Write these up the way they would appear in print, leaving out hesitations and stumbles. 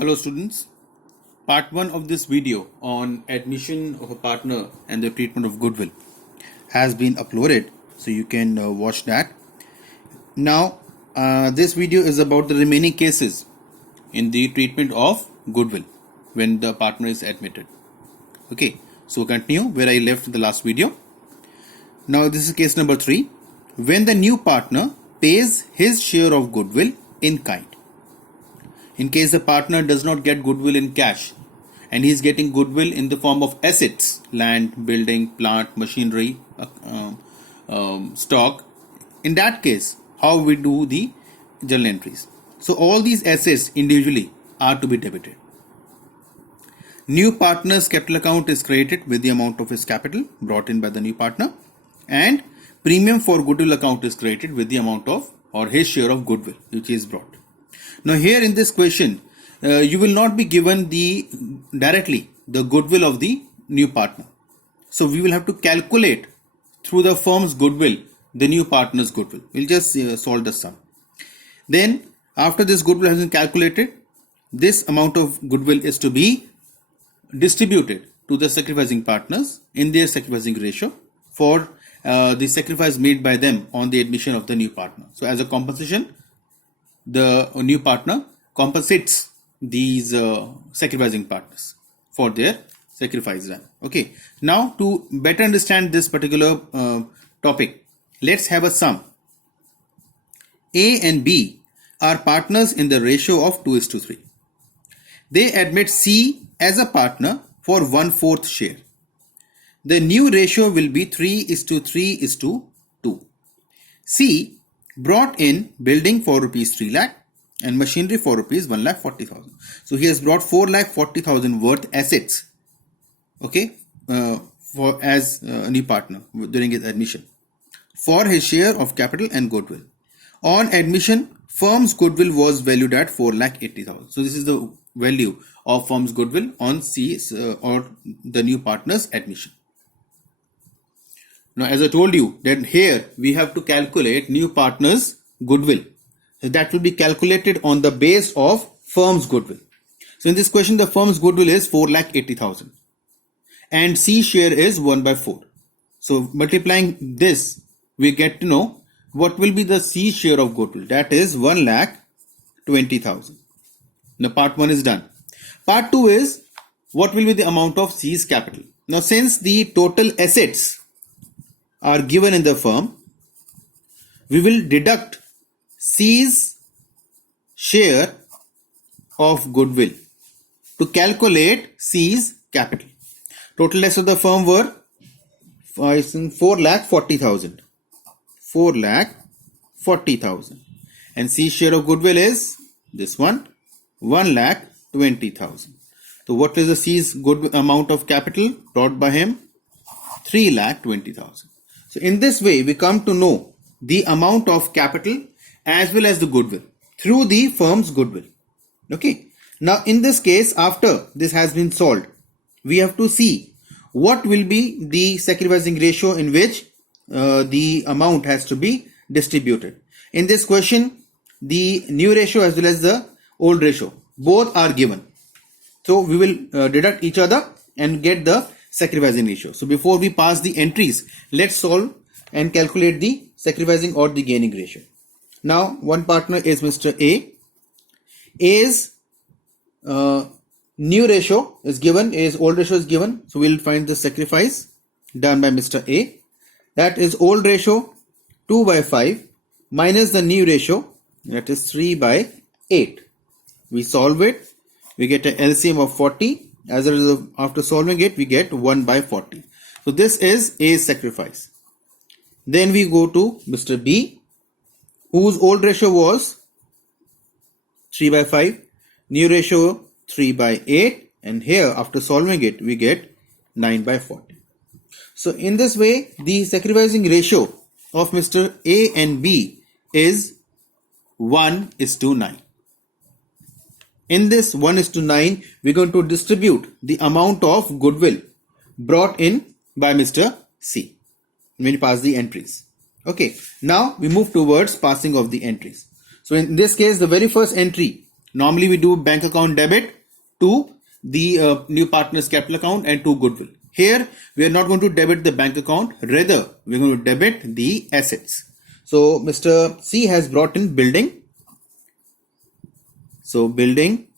Hello students, part 1 of this video on admission of a partner and the treatment of goodwill has been uploaded, so you can watch that. Now this video is about the remaining cases in the treatment of goodwill when the partner is admitted. Okay, so continue where I left in the last video. Now this is case number 3, when the new partner pays his share of goodwill in kind. In case the partner does not get goodwill in cash and he is getting goodwill in the form of assets, land, building, plant, machinery, stock, in that case, how we do the journal entries? So all these assets individually are to be debited. New partner's capital account is credited with the amount of his capital brought in by the new partner, and premium for goodwill account is credited with the amount of or his share of goodwill which is brought. Now here in this question, you will not be given directly the goodwill of the new partner. So we will have to calculate through the firm's goodwill the new partner's goodwill. We'll just solve the sum. Then after this goodwill has been calculated, this amount of goodwill is to be distributed to the sacrificing partners in their sacrificing ratio for the sacrifice made by them on the admission of the new partner. So as a compensation, the new partner compensates these sacrificing partners for their sacrifice done. Okay, now to better understand this particular topic, let's have a sum. A and B are partners in the ratio of 2:3. They admit C as a partner for 1/4 share. The new ratio will be 3:3:2. C brought in building for rupees 3 lakh and machinery for rupees 1,40,000. So he has brought 4,40,000 worth assets, okay, for as a new partner during his admission for his share of capital and goodwill. On admission, firm's goodwill was valued at 4,80,000. So this is the value of firm's goodwill on C's or the new partner's admission. Now, as I told you that here we have to calculate new partner's goodwill. So that will be calculated on the base of firm's goodwill. So in this question, the firm's goodwill is 4,80,000 and C share is 1/4. So multiplying this, we get to know what will be the C share of goodwill. That is 1,20,000. Now part 1 is done. Part 2 is what will be the amount of C's capital. Now since the total assets are given in the firm, we will deduct C's share of goodwill to calculate C's capital. Total assets of the firm were 4,40,000. 4,40,000. And C's share of goodwill is this one, 1,20,000. So what is the C's good amount of capital brought by him? 3,20,000. So in this way, we come to know the amount of capital as well as the goodwill through the firm's goodwill. Okay. Now in this case, after this has been solved, we have to see what will be the sacrificing ratio in which the amount has to be distributed. In this question, the new ratio as well as the old ratio, both are given. So we will deduct each other and get the sacrificing ratio. So before we pass the entries, let's solve and calculate the sacrificing or the gaining ratio. Now one partner is Mr. A. A's new ratio is given, A's old ratio is given. So we'll find the sacrifice done by Mr. A. That is old ratio 2/5 minus the new ratio, that is 3/8. We solve it, we get an LCM of 40. As a result, after solving it, we get 1/40. So this is A's sacrifice. Then we go to Mr. B, whose old ratio was 3/5, new ratio 3/8, and here after solving it, we get 9/40. So in this way, the sacrificing ratio of Mr. A and B is 1:9. In this 1:9, we're going to distribute the amount of goodwill brought in by Mr. C when we pass the entries. Okay, now we move towards passing of the entries. So in this case, the very first entry Normally we do bank account debit to the new partner's capital account and to goodwill. Here we are not going to debit the bank account, rather we are going to debit the assets. So Mr. C has brought in building. So building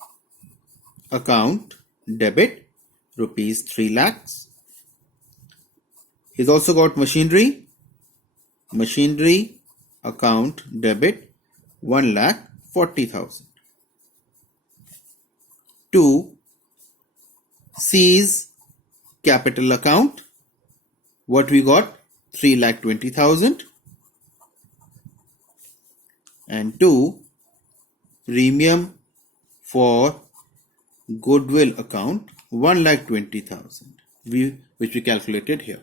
account debit rupees 3 lakhs. He's also got machinery account debit 1,40,000. To C's capital account, what we got? 3,20,000. And to premium for goodwill account 1,20,000, which we calculated here.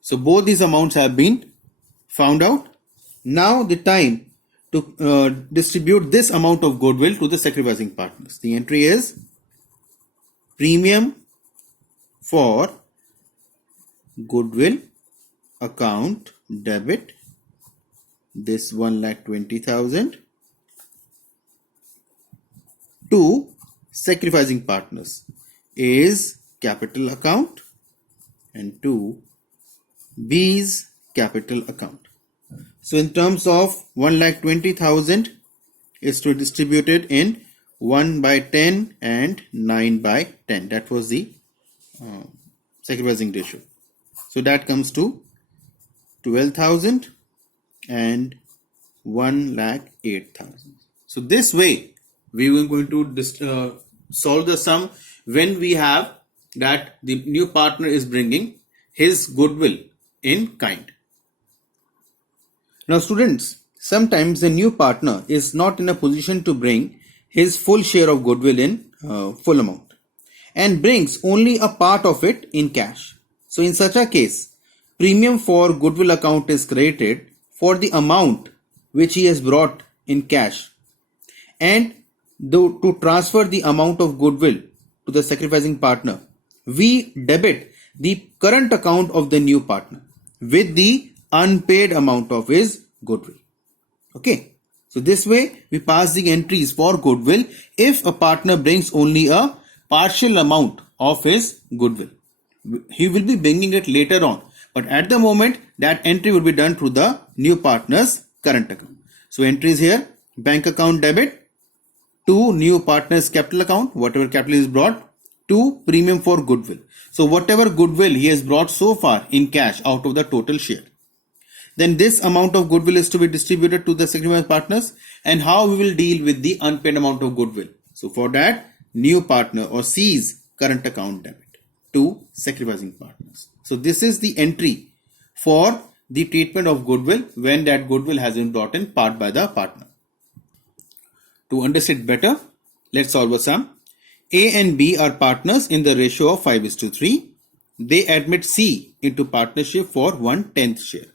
So both these amounts have been found out. Now the time to distribute this amount of goodwill to the sacrificing partners. The entry is premium for goodwill account debit this 1,20,000 to sacrificing partners is capital account and to B's capital account. So in terms of 1,20,000 is to be distributed in 1/10 and 9/10. That was the sacrificing ratio. So that comes to 12,000 and 1,08,000. So this way we are going to solve the sum when we have that the new partner is bringing his goodwill in kind. Now students, sometimes the new partner is not in a position to bring his full share of goodwill in full amount and brings only a part of it in cash. So in such a case, premium for goodwill account is credited for the amount which he has brought in cash, and to transfer the amount of goodwill to the sacrificing partner, we debit the current account of the new partner with the unpaid amount of his goodwill. Okay, so this way we pass the entries for goodwill if a partner brings only a partial amount of his goodwill. He will be bringing it later on, but at the moment that entry will be done through the new partner's current account. So entries here: bank account debit to new partner's capital account, whatever capital is brought, to premium for goodwill. So whatever goodwill he has brought so far in cash out of the total share, then this amount of goodwill is to be distributed to the sacrificing partners. And how we will deal with the unpaid amount of goodwill? So for that, new partner or C's current account debit to sacrificing partners. So this is the entry for the treatment of goodwill when that goodwill has been brought in part by the partner. To understand better, let's solve a sum. A and B are partners in the ratio of 5:3. They admit C into partnership for 1/10 share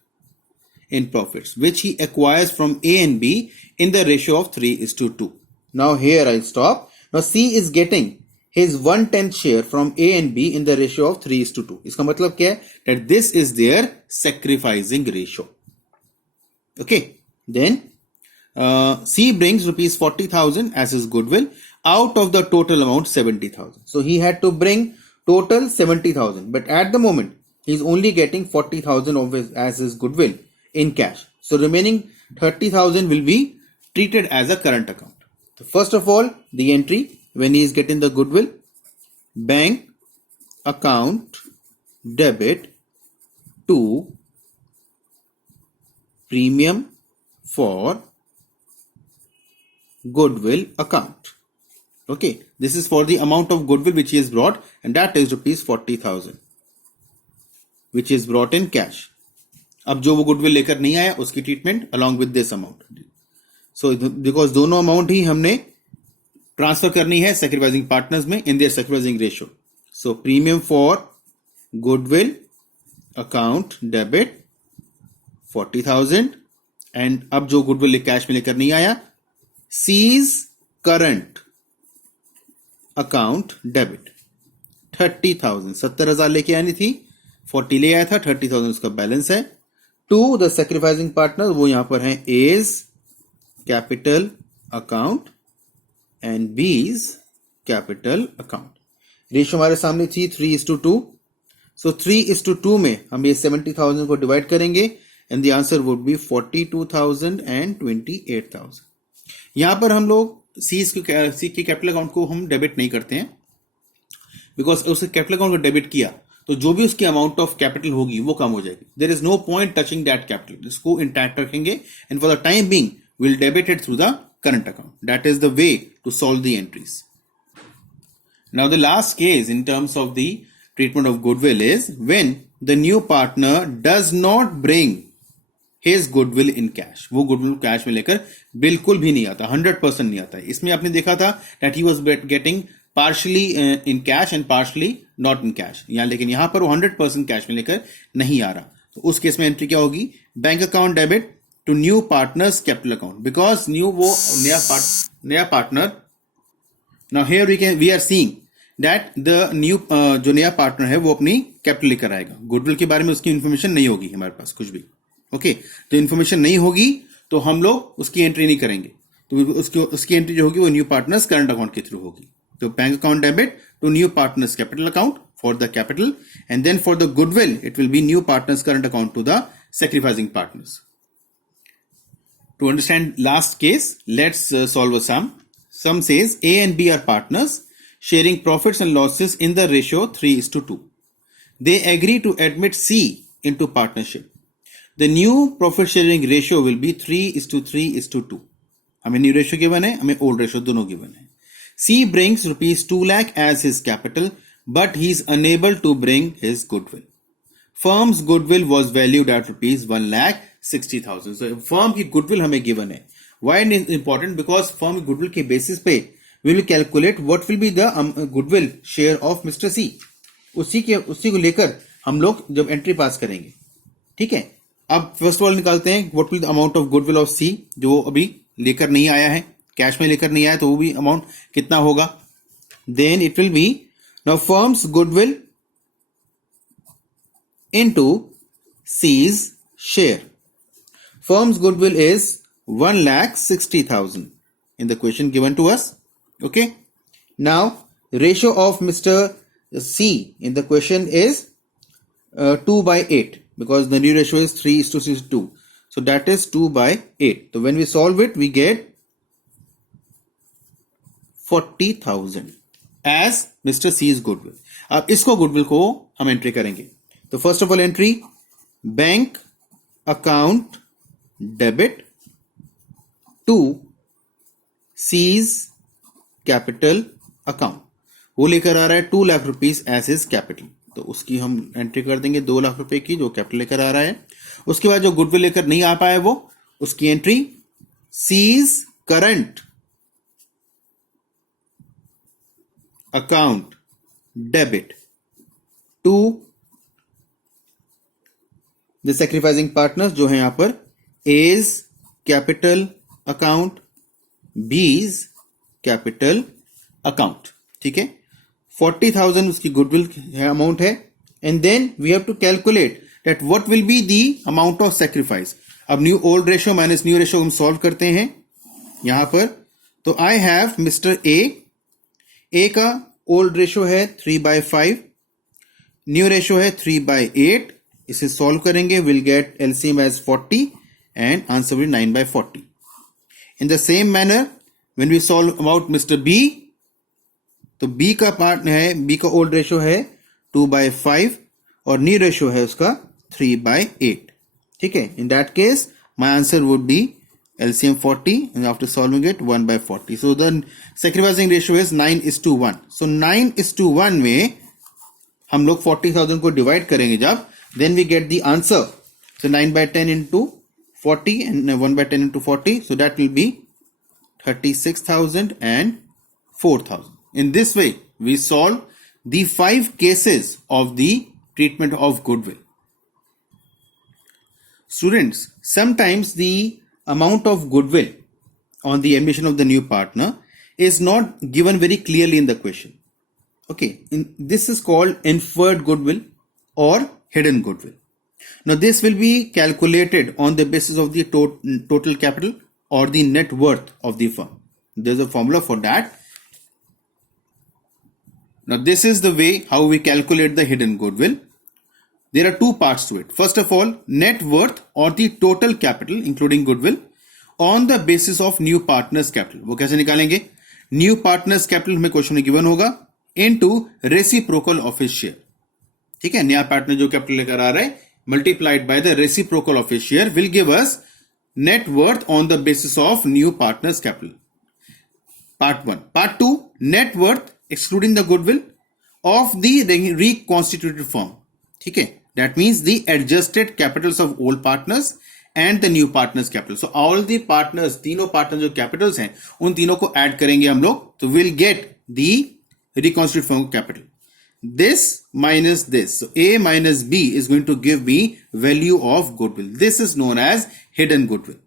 in profits, which he acquires from A and B in the ratio of 3:2. Now here I'll stop. Now C is getting his 1/10 share from A and B in the ratio of 3:2. इसका मतलब क्या है? That this is their sacrificing ratio. Okay. Then C brings rupees 40,000 as his goodwill out of the total amount 70,000. So he had to bring total 70,000, but at the moment he is only getting 40,000 of his as his goodwill in cash. So remaining 30,000 will be treated as a current account. So first of all, the entry when he is getting the goodwill: bank account debit to premium for goodwill account. Okay, this is for the amount of goodwill which he has brought, and that is rupees 40,000, which is brought in cash. अब जो वो goodwill लेकर नहीं आया उसकी treatment along with this amount. So because दोनों amount ही हमने transfer करनी है sacrificing partners में in their sacrificing ratio. So premium for goodwill account debit 40,000, and अब जो goodwill कैश में लेकर नहीं आया, C's current account debit 30,000, 70,000 लेके आनी थी, 40 ले आया था, 30,000 उसका बैलेंस है. टू द सैक्रिफाइसिंग पार्टनर, वो यहां पर है A's capital account and B's capital account. Ratio हमारे सामने थी 3:2. So 3:2 में हम ये 70,000 को डिवाइड करेंगे and the answer would be 42,000 and 28,000. यहां पर हम लोग सी के कैपिटल अकाउंट को हम डेबिट नहीं करते हैं, बिकॉज उसके कैपिटल अकाउंट को डेबिट किया तो जो भी उसकी अमाउंट ऑफ कैपिटल होगी वो कम हो जाएगी. There is no point touching that capital. इसको इंटैक्ट रखेंगे and for the time being will debit it through the current account. That is the way to solve the entries. Now the last case in terms of the treatment of goodwill is when the new partner does not bring his goodwill in cash. वो goodwill cash में लेकर बिल्कुल भी नहीं आता, 100% नहीं आता है. इसमें आपने देखा था that he was getting partially in cash and partially not in cash. लेकिन यहां पर वो 100% कैश में लेकर नहीं आ रहा. तो उस केस में एंट्री क्या होगी? Bank account debit to new partners capital account, because वो नया partner. Now here we are seeing that the new जो नया पार्टनर है वो अपनी कैपिटल लेकर आएगा. गुडविल के बारे में उसकी इंफॉर्मेशन नहीं होगी हमारे पास कुछ भी. ओके, तो इंफॉर्मेशन नहीं होगी तो हम लोग उसकी एंट्री नहीं करेंगे. तो उसकी एंट्री जो होगी वो न्यू पार्टनर्स करंट अकाउंट के थ्रू होगी. तो bank account debit to new partners capital account for the capital and then for the goodwill it will be new partners current account to the sacrificing partners. To understand last case, let's solve a sum. Sum says A and B are partners sharing profits and losses in the ratio 3:2. They agree to admit C into partnership. The new profit sharing ratio will be 3:3:2. हमें new ratio given है, हमें old ratio दोनों given है. C brings rupees 2 lakh as his capital, but he is unable to bring his goodwill. Firm's goodwill was valued at rupees 1,60,000. So firm की goodwill हमें given है. Why it is important? Because firm की goodwill के basis पे we will calculate what will be the goodwill share of Mr. C. उसी को लेकर हम लोग जब एंट्री पास करेंगे. ठीक है, अब फर्स्ट ऑफ ऑल निकालते हैं what will the amount of goodwill of C, जो अभी लेकर नहीं आया है, कैश में लेकर नहीं आया, तो वो भी अमाउंट कितना होगा. Then it will be now firms goodwill into C's share. Firms goodwill is 1,60,000 in the question given to us. Okay, now ratio of Mr. C in the question is 2/8, because the new ratio is 3:2. So that is 2/8. So when we solve it, we get 40,000 as Mr. C's goodwill. अब इसको goodwill को हम entry करेंगे. तो first of all entry bank account debit to C's capital account. वो लेकर आ रहा है 2 lakh rupees as his capital, तो उसकी हम एंट्री कर देंगे 2 लाख रुपए की जो कैपिटल लेकर आ रहा है. उसके बाद जो गुडविल लेकर नहीं आ पाया वो उसकी entry C's current account debit to the sacrificing partners जो है यहां पर A's capital account, B's capital account. ठीक है, 40,000 उसकी गुडविल अमाउंट है. And then we have to calculate that what will be the amount of sacrifice. अब new old ratio minus new ratio हम सॉल्व करते हैं यहां पर. तो आई हैव मिस्टर ए का ओल्ड रेशियो है 3/5, न्यू रेशियो है 3/8. इसे सॉल्व करेंगे, will get LCM as 40 and answer will 9/40. In the same manner when we solve about mister B, तो बी का पार्ट है, बी का ओल्ड रेशियो है 2/5 और न्यू रेशियो है उसका 3/8. ठीक है, in that case my answer would be LCM 40 and after solving it 1/40. So the sacrificing ratio is 9:1. So 9:1 में हम लोग 40,000 को डिवाइड करेंगे जब, then we get the answer. So 9/10 into 40 and 1/10 into 40. So that will be 36,000 and 4,000. In this way, we solve the 5 cases of the treatment of goodwill. Students, sometimes the amount of goodwill on the admission of the new partner is not given very clearly in the question. Okay, this is called inferred goodwill or hidden goodwill. Now this will be calculated on the basis of the total capital or the net worth of the firm. There's a formula for that. Now this is the way how we calculate the hidden goodwill. There are two parts to it. First of all, net worth or the total capital including goodwill on the basis of new partners capital. वो कैसे निकालेंगे? New partners capital हमें question में given होगा into reciprocal of his share. ठीक है, नया partner जो कैपिटल लेकर आ रहा है multiplied by the reciprocal of his share will give us net worth on the basis of new partners capital. Part 1. Part 2, net worth excluding the goodwill of the reconstituted firm. ठीक है, that means the adjusted capitals of old partners and the new partners capital. So all the partners, तीनों partners जो capitals हैं उन तीनों को add करेंगे हम लोग, तो we'll get the reconstituted firm capital. This minus this, so A minus B is going to give me value of goodwill. This is known as hidden goodwill.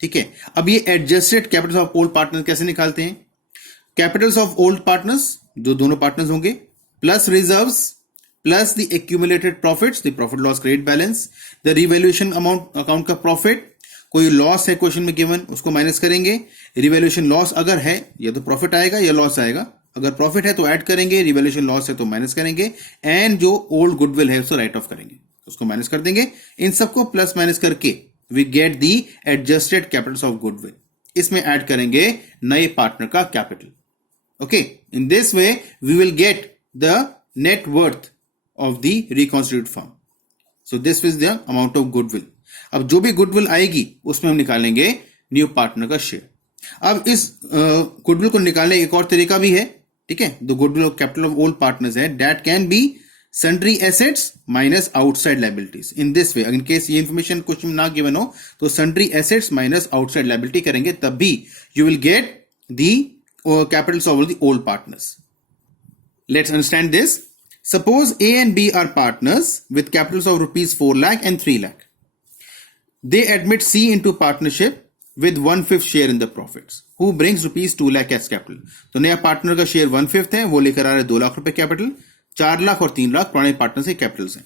ठीक है, अब ये adjusted capitals of old partners कैसे निकालते हैं? Capitals of old partners जो दोनों partners होंगे plus reserves plus the accumulated profits, the profit loss credit balance, the revaluation amount account का profit, कोई लॉस है क्वेश्चन में गिवन उसको माइनस करेंगे, रिवैल्यूएशन लॉस अगर है या तो प्रॉफिट आएगा या लॉस आएगा, अगर प्रॉफिट है तो ऐड करेंगे, रिवैल्यूएशन लॉस है तो माइनस करेंगे, एंड जो ओल्ड गुडविल है उसको राइट ऑफ करेंगे, उसको माइनस कर देंगे. इन सबको प्लस माइनस करके we get the adjusted capitals of goodwill. इसमें ऐड करेंगे नए पार्टनर का capital. Okay, in this way we will get the net worth of the reconstituted firm. So this is the amount of goodwill. अब जो भी goodwill आएगी उसमें हम निकालेंगे न्यू पार्टनर का शेयर. अब इस गुडविल को निकालने एक और तरीका भी है. ठीक है, the goodwill of capital of old partners है that can be sundry assets minus outside liabilities. In this way, in case ये इंफॉर्मेशन कुछ ना गिवन हो तो sundry assets minus outside liability करेंगे, तब भी you will get the capitals of the old partners. Let's understand this. Suppose A and B are partners with capitals of rupees 4 lakh and 3 lakh. They admit C into partnership with 1/5 share in the profits, who brings rupees 2 lakh as capital. तो नया partner का share 1/5 है, वो लेकर आ रहा है 2 लाख रुपए कैपिटल. 4 लाख और 3 लाख पुराने पार्टनर से कैपिटल्स हैं.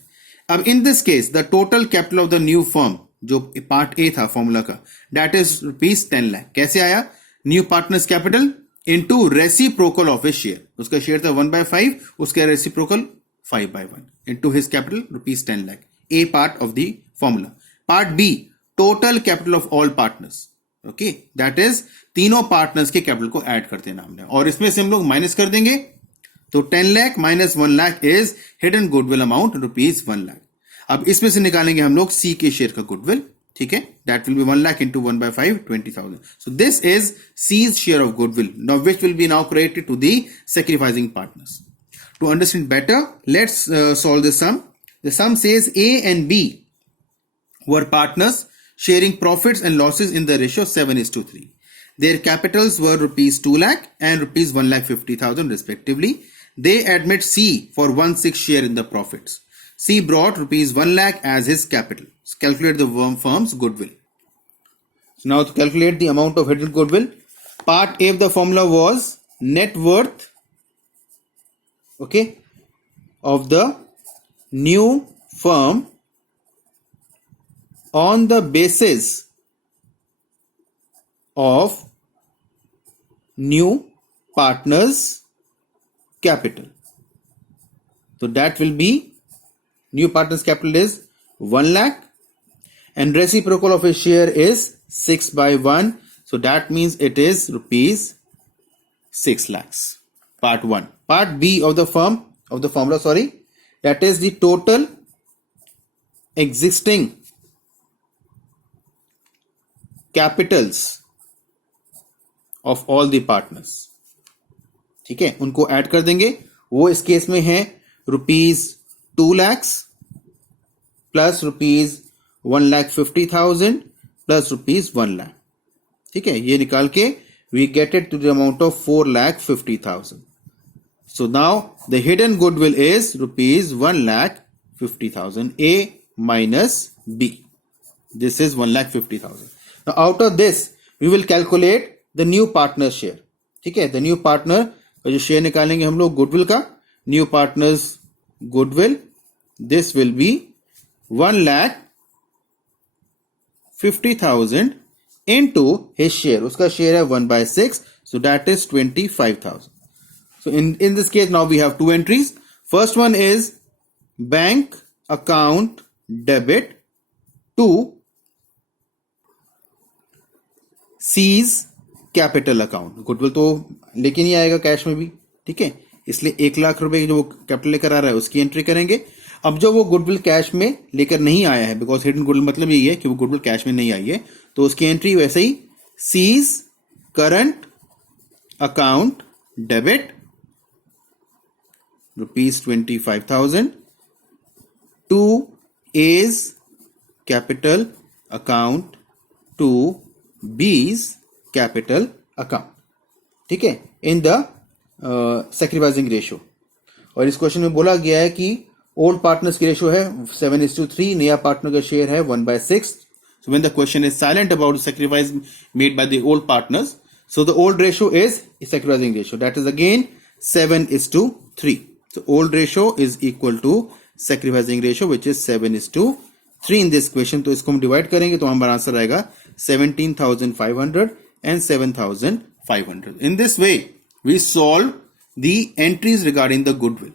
अब in this case the total capital of the new firm जो पार्ट ए था फॉर्मूला का, दैट इज रुपीज 10 लाख. कैसे आया? New partners capital into reciprocal of his share. उसका शेयर था 1/5, उसका reciprocal 5/1 into his capital rupees 10 lakh. A part of the formula. Part B, total capital of all partners. Okay, that is तीनों partners के capital को add करते हैं हमने, और इसमें से हम लोग माइनस कर देंगे. तो 10 lakh minus 1 lakh is hidden goodwill amount rupees 1 lakh. अब इसमें से निकालेंगे हम लोग सी के शेयर का गुडविल. ठीक है, that will be 1 lakh into 1/5, 20,000. So this is C's share of goodwill, now which will be now credited to the sacrificing partners. To understand better, let's solve this sum. The sum says A and B were partners sharing profits and losses in the ratio 7:3. Their capitals were rupees 2 lakh and rupees 1,50,000 respectively. They admit C for 1/6 share in the profits. C brought rupees 1 lakh as his capital. So calculate the firm's goodwill. So now to calculate the amount of hidden goodwill, part A of the formula was net worth, okay, of the new firm on the basis of new partners capital. So that will be new partners capital is 1 lakh and reciprocal of his share is 6/1. So that means it is rupees 6 lakhs. Part 1. Part B of the formula, that is the total existing capitals of all the partners. ठीक है, उनको add कर देंगे. वो इस case में है rupees 2 lakhs plus rupees 1,50,000 plus rupees 1 lakh. ठीक है, ये निकाल के we get it to the amount of 4,50,000. So now the hidden goodwill is rupees 1,50,000. A minus B. This is 1,50,000. Now out of this we will calculate the new partner share. ठीक है, the new partner का जो share निकालेंगे हम लोग goodwill का, new partners goodwill, this will be 1,50,000 into his share. उसका share है 1/6. So that is 25,000. So in this case, now we have two entries. First one is bank account debit to C's capital account. Goodwill तो लेके नहीं आएगा cash में भी, ठीक है, इसलिए 1 लाख रुपए जो वो कैपिटल लेकर आ रहा है उसकी एंट्री करेंगे. अब जो वो गुडविल कैश में लेकर नहीं आया है, बिकॉज हिडन गुडविल मतलब यही है कि वो गुडविल कैश में नहीं आई है, तो उसकी एंट्री वैसे he sees current account debit ₹25,000 to A's capital account to B's capital account. ठीक है, इन द सैक्रिफाइसिंग रेशियो. और इस क्वेश्चन में बोला गया है कि ओल्ड पार्टनर्स की रेशियो है 7:3, नया पार्टनर का शेयर है 1/6. So when the question is silent about the sacrifice made by the old partners, so the old ratio is a sacrificing ratio. That is again 7:3. So old ratio is equal to sacrificing ratio, which is 7:3 in this question. तो इसको हम divide करेंगे तो हमारा answer आएगा 17,500 and 7,500. In this way, we solve the entries regarding the goodwill.